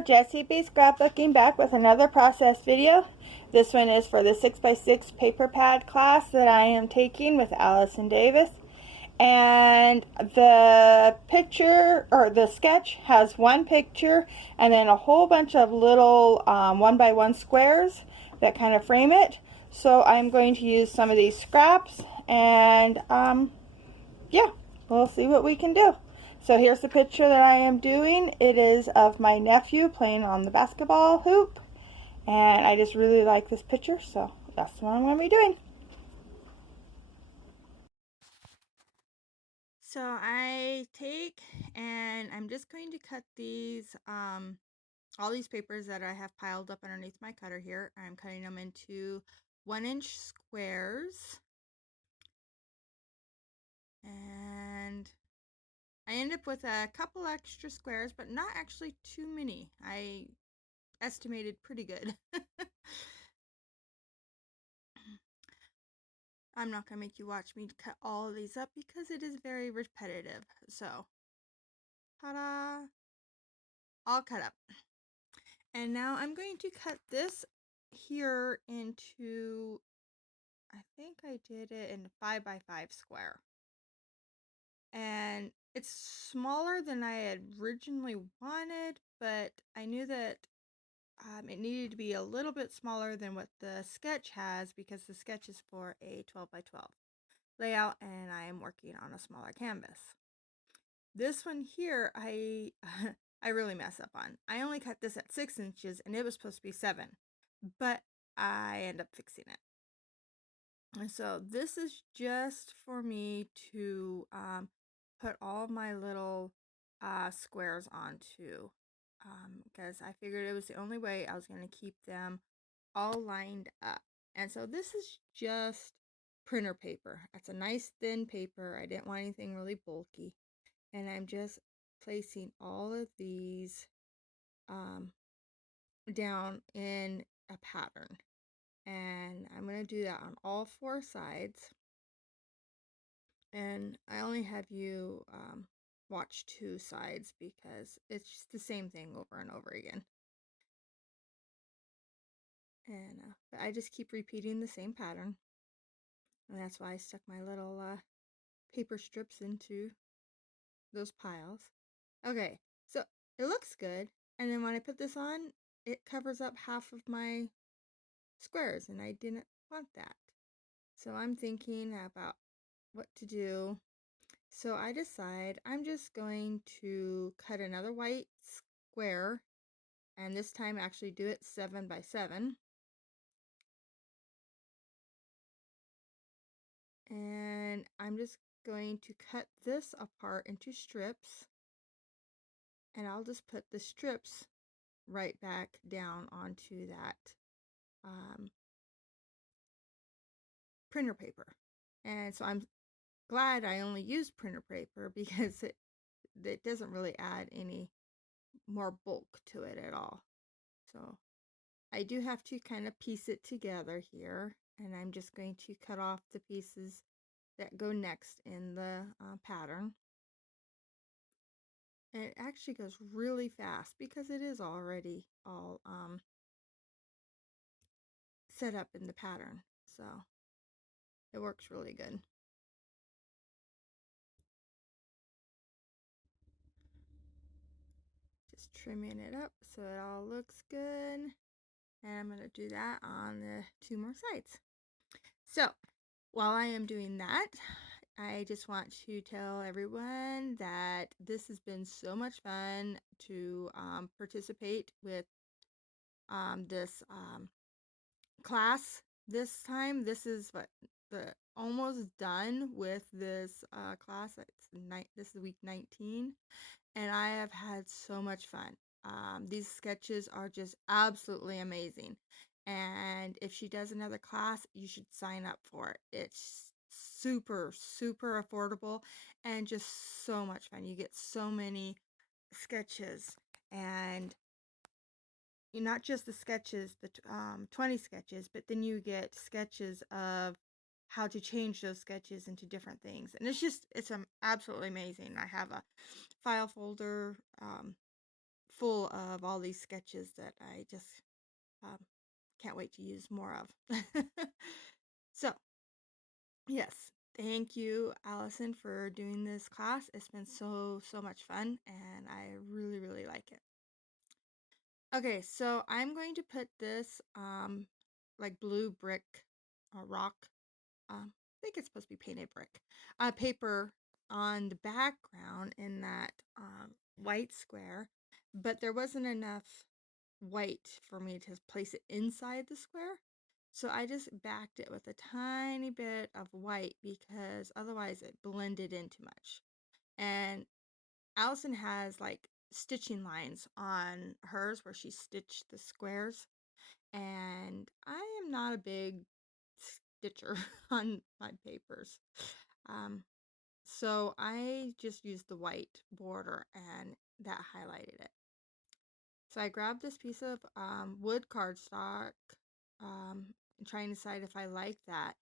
Hello, Jessie B. Scrapbooking back with another process video. This one is for the 6x6 paper pad class that I am taking with Allison Davis. And the picture, or the sketch, has one picture and then a whole bunch of little 1x1 squares that kind of frame it. So I'm going to use some of these scraps and yeah, we'll see what we can do. So here's the picture that I am doing. It is of my nephew playing on the basketball hoop. And I just really like this picture, so that's what I'm going to be doing. So I take and I'm just going to cut these, all these papers that I have piled up underneath my cutter here. I'm cutting them into 1-inch squares. And I end up with a couple extra squares, but not actually too many. I estimated pretty good. I'm not going to make you watch me cut all of these up because it is very repetitive. So, ta-da! All cut up. And now I'm going to cut this here into, I think I did it in 5x5 square. And it's smaller than I had originally wanted, but I knew that it needed to be a little bit smaller than what the sketch has because the sketch is for a 12x12 layout and I am working on a smaller canvas. This one here, I really mess up on. I only cut this at 6 inches and it was supposed to be 7, but I end up fixing it. And so this is just for me to put all my little squares onto, because I figured it was the only way I was going to keep them all lined up. And so this is just printer paper. It's a nice thin paper. I didn't want anything really bulky. And I'm just placing all of these down in a pattern. And I'm going to do that on all 4 sides. And I only have you watch 2 sides because it's just the same thing over and over again. And but I just keep repeating the same pattern. And that's why I stuck my little paper strips into those piles. Okay, so it looks good. And then when I put this on, it covers up half of my squares, and I didn't want that. So I'm thinking about what to do. So I decide I'm just going to cut another white square, and this time actually do it 7x7. And I'm just going to cut this apart into strips, and I'll just put the strips right back down onto that printer paper. And so I'm glad I only used printer paper because it doesn't really add any more bulk to it at all. So I do have to kind of piece it together here, and I'm just going to cut off the pieces that go next in the pattern. And it actually goes really fast because it is already all set up in the pattern. So it works really good. Just trimming it up so it all looks good. And I'm going to do that on the 2 more sides. So while I am doing that, I just want to tell everyone that this has been so much fun to participate with this class this time. This is what the almost done with this class. This is week 19, and I have had so much fun. These sketches are just absolutely amazing. And if she does another class, you should sign up for it. It's super, super affordable and just so much fun. You get so many sketches, and not just the sketches, the 20 sketches, but then you get sketches of how to change those sketches into different things. And it's absolutely amazing. I have a file folder full of all these sketches that I just can't wait to use more of. So, yes, thank you, Allison, for doing this class. It's been so much fun, and I really like it. Okay, so I'm going to put this like blue brick rock, I think it's supposed to be painted brick, paper on the background in that white square, but there wasn't enough white for me to place it inside the square. So I just backed it with a tiny bit of white because otherwise it blended in too much. And Allison has like stitching lines on hers where she stitched the squares. And I am not a big stitcher on my papers. So I just used the white border and that highlighted it. So I grabbed this piece of wood cardstock, trying to decide if I like that.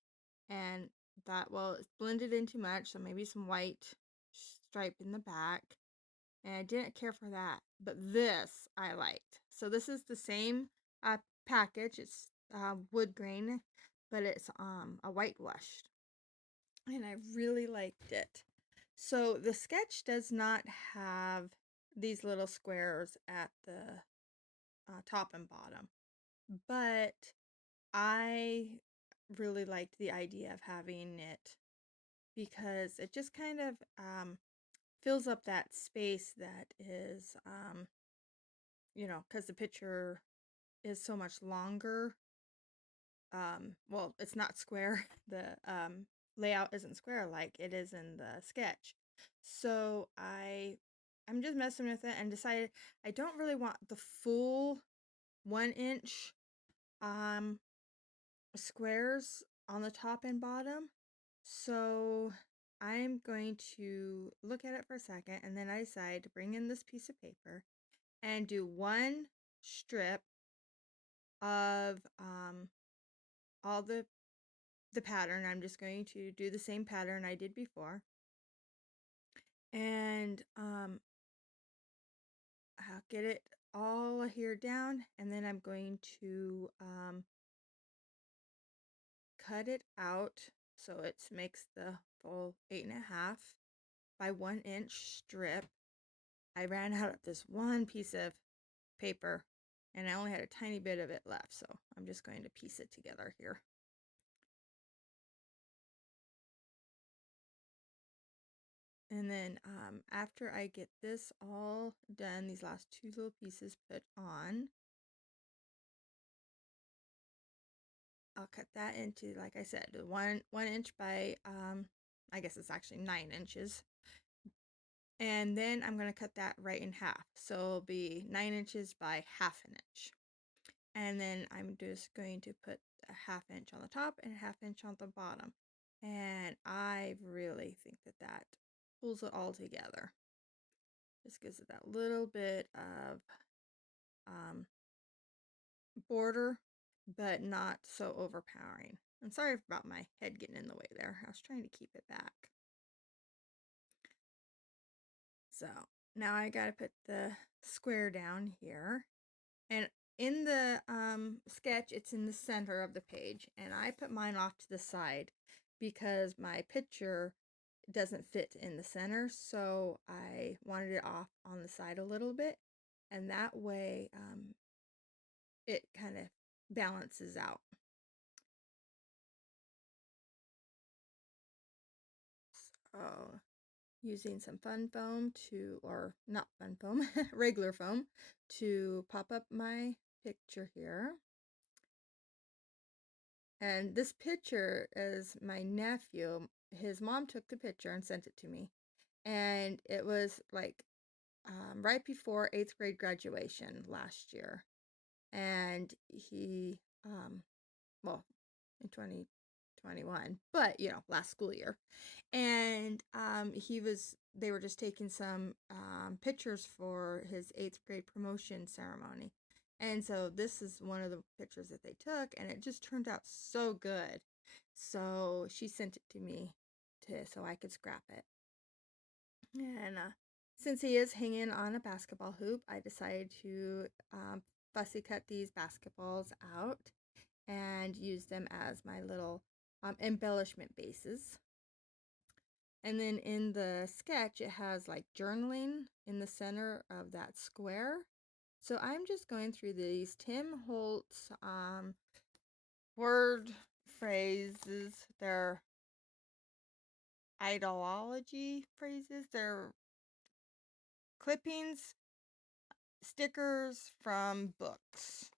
And thought, well, it's blended in too much, so maybe some white stripe in the back. And I didn't care for that. But this I liked. So this is the same package. It's wood grain, but it's a whitewashed. And I really liked it. So the sketch does not have these little squares at the top and bottom, but I really liked the idea of having it because it just kind of fills up that space that is, because the picture is so much longer. Well, it's not square. The layout isn't square like it is in the sketch. So I'm just messing with it and decided I don't really want the full 1-inch squares on the top and bottom. So I'm going to look at it for a second, and then I decide to bring in this piece of paper and do one strip of all the pattern. I'm just going to do the same pattern I did before, and I'll get it all here down, and then I'm going to cut it out so it makes the full 8.5 by 1-inch strip. I ran out of this one piece of paper and I only had a tiny bit of it left, so I'm just going to piece it together here. And then after I get this all done, these last two little pieces put on, I'll cut that into, like I said, one inch by I guess it's actually 9 inches. And then I'm going to cut that right in half. So it'll be 9 inches by 1/2 inch. And then I'm just going to put a 1/2 inch on the top and a 1/2 inch on the bottom. And I really think that pulls it all together. Just gives it that little bit of border, but not so overpowering. I'm sorry about my head getting in the way there. I was trying to keep it back. So now I got to put the square down here. And in the sketch, it's in the center of the page. And I put mine off to the side because my picture doesn't fit in the center. So I wanted it off on the side a little bit. And that way it kind of balances out. So using some fun foam or not fun foam, regular foam to pop up my picture here. And this picture is my nephew. His mom took the picture and sent it to me. And it was like right before 8th grade graduation last year. And he, well, in 2021, but last school year. And they were just taking some pictures for his 8th grade promotion ceremony. And so this is one of the pictures that they took, and it just turned out so good. So she sent it to me so I could scrap it. And Since he is hanging on a basketball hoop, I decided to fussy cut these basketballs out and use them as my little embellishment bases. And then in the sketch, it has like journaling in the center of that square. So I'm just going through these Tim Holtz word phrases. They're ideology phrases. They're clippings, stickers from books.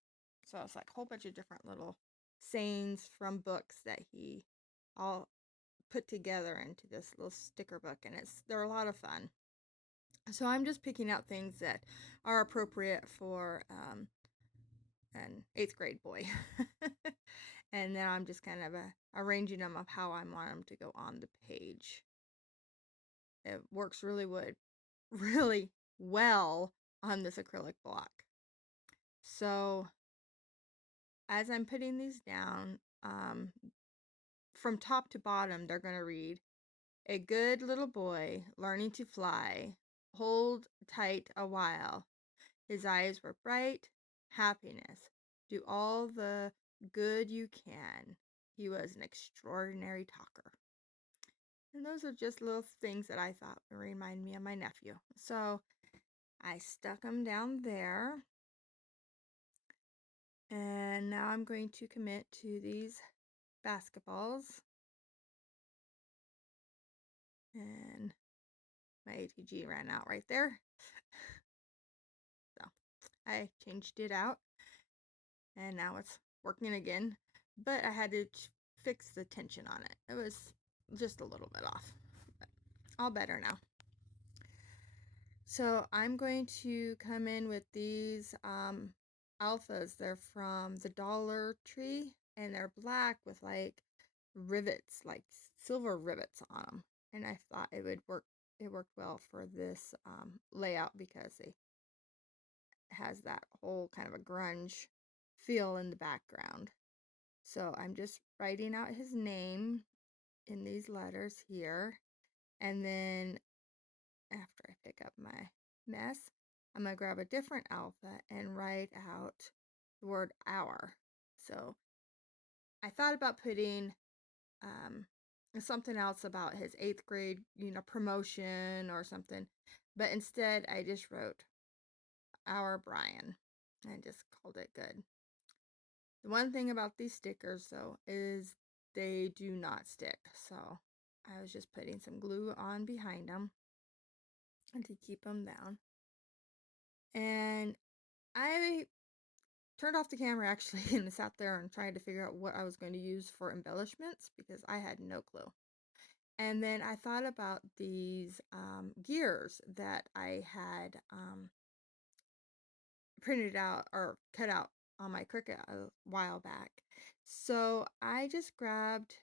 So it's like a whole bunch of different little sayings from books that he all put together into this little sticker book, and they're a lot of fun. So I'm just picking out things that are appropriate for an 8th grade boy. And then I'm just kind of arranging them of how I want them to go on the page. It works really well on this acrylic block. So as I'm putting these down, from top to bottom, they're going to read, "A good little boy learning to fly, hold tight a while. His eyes were bright, happiness. Do all the good you can. He was an extraordinary talker." And those are just little things that I thought would remind me of my nephew. So I stuck them down there. And now I'm going to commit to these basketballs. And my ATG ran out right there. So I changed it out. And now it's working again. But I had to fix the tension on it. It was just a little bit off. But all better now. So I'm going to come in with these alphas. They're from the Dollar Tree, and they're black with like rivets, like silver rivets on them. And I thought it would work. It worked well for this layout because it has that whole kind of a grunge feel in the background. So I'm just writing out his name in these letters here. And then after I pick up my mess, I'm going to grab a different alpha and write out the word "our." So I thought about putting something else about his 8th grade, promotion or something. But instead, I just wrote "our Brian" and just called it good. The one thing about these stickers, though, is they do not stick. So I was just putting some glue on behind them and to keep them down. And I turned off the camera actually and sat there and tried to figure out what I was going to use for embellishments because I had no clue. And then I thought about these gears that I had printed out or cut out on my Cricut a while back. So I just grabbed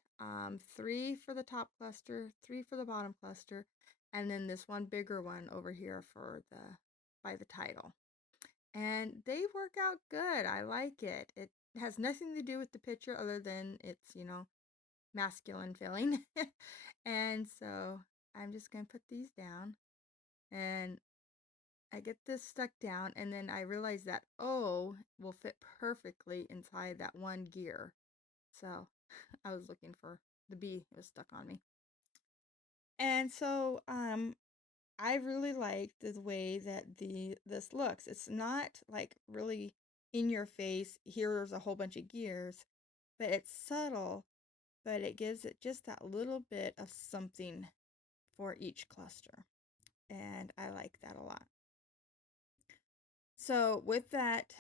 3 for the top cluster, 3 for the bottom cluster, and then this one bigger one over here for by the title. And they work out good. I like it. It has nothing to do with the picture other than it's, masculine feeling. And so I'm just going to put these down. And I get this stuck down. And then I realize that O will fit perfectly inside that one gear. So I was looking for the B. It was stuck on me. And so I really like the way that this looks. It's not like really in your face, here's a whole bunch of gears, but it's subtle, but it gives it just that little bit of something for each cluster. And I like that a lot. So with that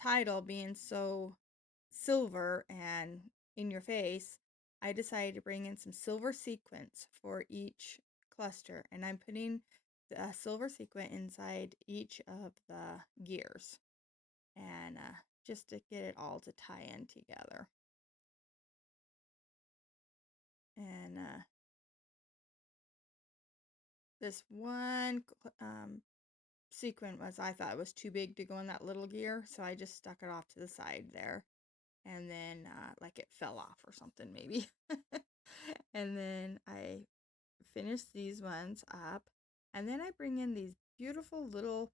title being so silver and in your face, I decided to bring in some silver sequins for each cluster, and I'm putting the silver sequin inside each of the gears, and just to get it all to tie in together. And this one sequin I thought it was too big to go in that little gear, so I just stuck it off to the side there. And then like it fell off or something maybe. And then I finished these ones up, And then I bring in these beautiful little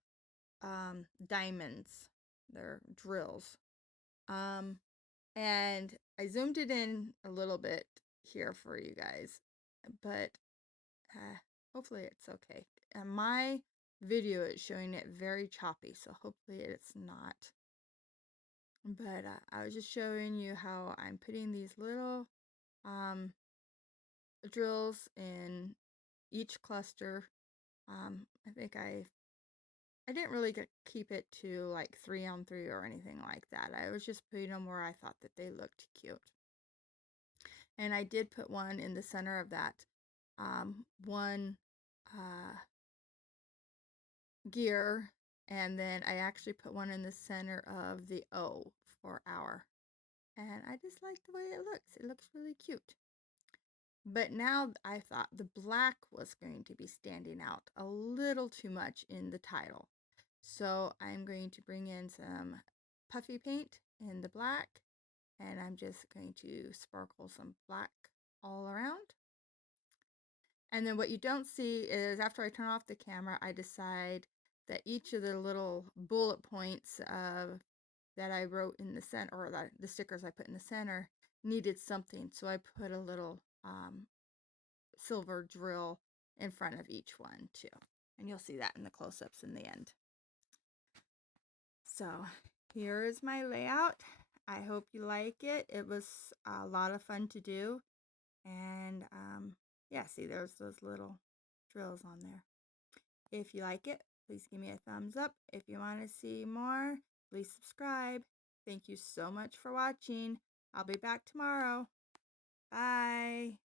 diamonds. They're drills. And I zoomed it in a little bit here for you guys, but hopefully it's okay. My video is showing it very choppy, so hopefully it's not. But I was just showing you how I'm putting these little drills in each cluster. I think I didn't really keep it to like 3 on 3 or anything like that. I was just putting them where I thought that they looked cute. And I did put one in the center of that one gear, and then I actually put one in the center of the O for hour. And I just like the way it looks. It looks really cute. But now I thought the black was going to be standing out a little too much in the title. So I'm going to bring in some puffy paint in the black, and I'm just going to sparkle some black all around. And then what you don't see is after I turn off the camera, I decide that each of the little bullet points that I wrote in the center, or the stickers I put in the center, needed something. So I put a little silver drill in front of each one too. And you'll see that in the close-ups in the end. So here is my layout. I hope you like it. It was a lot of fun to do. And yeah, see, there's those little drills on there. If you like it, please give me a thumbs up. If you want to see more, please subscribe. Thank you so much for watching. I'll be back tomorrow. Bye.